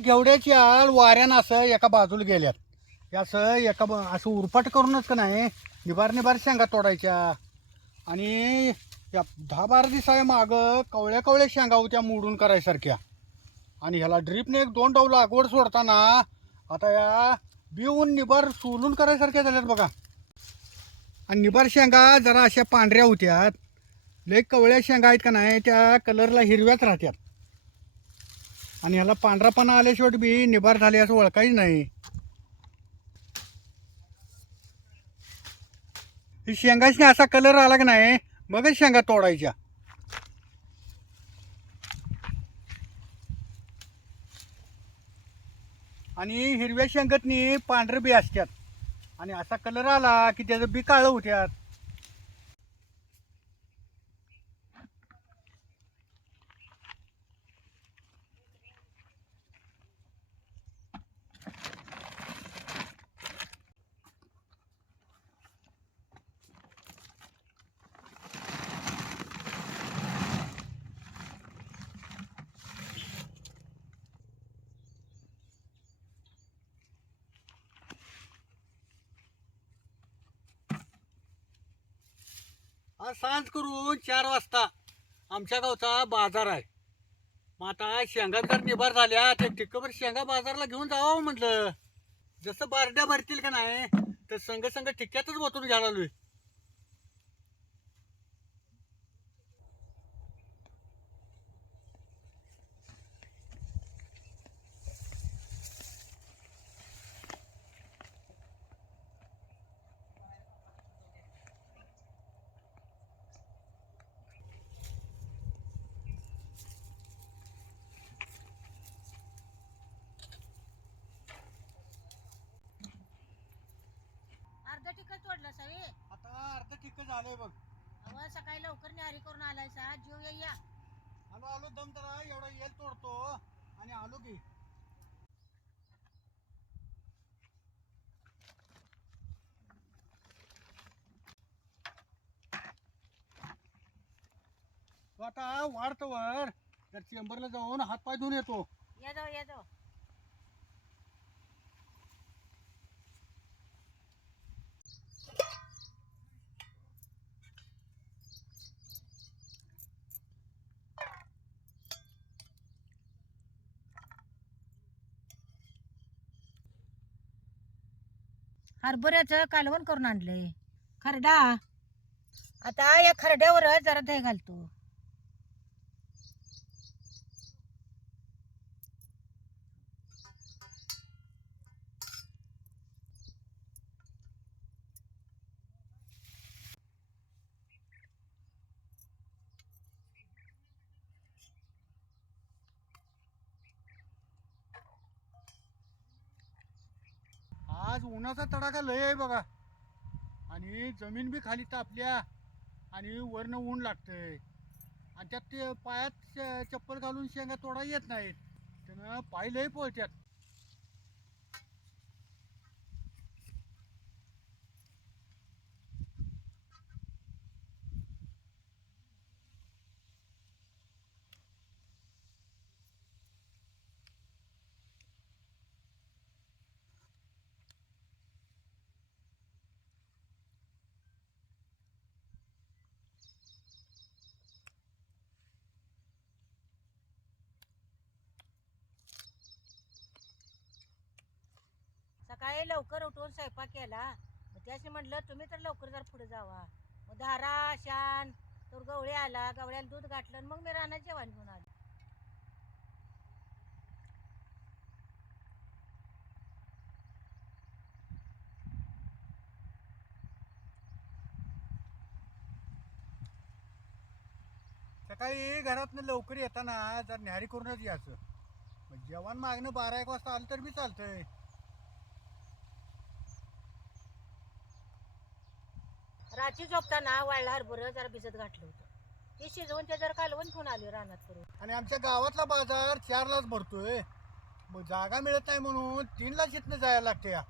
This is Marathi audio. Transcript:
घेवड्याची आळ वाऱ्यानं असं एका बाजूला गेल्यात. हे असं एका ब असं उरपाट करूनच का नाही निबार निबार शेंगा तोडायच्या. आणि या दहा बारा दिवसा मागं कवळ्या कवळ्या शेंगा होत्या मोडून करायसारख्या. आणि ह्याला ड्रीपने एक दोन डाव लागवड सोडताना आता या बिवून निबार सोलून करायसारख्या झाल्यात बघा. आणि निबार शेंगा जरा अशा पांढऱ्या होत्यात. लय कवळ्या शेंगा आहेत का नाही त्या कलरला हिरव्याच राहत्यात. आणि ह्याला पांढरापणा आल्याशिवाय बी निभार झाली असं ओळखायच नाही. ही शेंगाची असा कलर आला की नाही मगच शेंगा तोडायच्या. आणि हिरव्या शेंगतनी पांढरे बी असतात आणि असा कलर आला की त्याचं बी काळं होत्यात. आज सांज करून चार वाजता आमच्या गावचा बाजार आहे. मग आता शेंगा जर निभार झाल्या ते टिक्कभर शेंगा बाजारला घेऊन जावं म्हटलं जसं बारड्या भरतील का नाही तर संघ संघ टिक्क्यातच बसून घ्यायला झालंय बघ. अव सकाळी लवकर न्यारी करून आलाय सा. जीव ये या. आलो आलो दम जरा एवढा येल तोडतो. आणि आलो की. तू आता वाढतो वर. तर चेंबरला जाऊन हात पाय धुवून येतो. ये जाऊ ये जाऊ हरभऱ्याचं कालवण करून आणलंय. खरडा. आता या खरड्यावर जरा दही घालतो. आज उन्हाचा तडाखा लय आहे बघा. आणि जमीन बी खाली तापल्या आणि वरनं ऊन लागतंय. आणि त्यात ते पायात च- चप्पल घालून शेंगा तोडा येत नाहीत. त्यानं पाय लय पोळत्यात. सकाळी लवकर उठून स्वयंपाक केला. मग त्याशी म्हटलं तुम्ही तर लवकर जर पुढे जावा. मग दारा शान तर गवळी आला. गवळ्याला दूध घातलं आणि मग मी रानात जेवण घेऊन आलो. सकाळी घरातनं लवकर येताना जर न्यारी करूनच यायचं. मग जेवण मागणं बारा एक वाजता आलं तर मी चालतंय. रात्री झोपताना वाळला हरभर जरा भिजत घातलं होतं. ते शिजवून ते जर कालवून घेऊन आले रानात करून. आणि आमच्या गावातला बाजार चारलाच भरतोय. मग जागा मिळत नाही म्हणून तीनलाच इथनं जायला लागते या.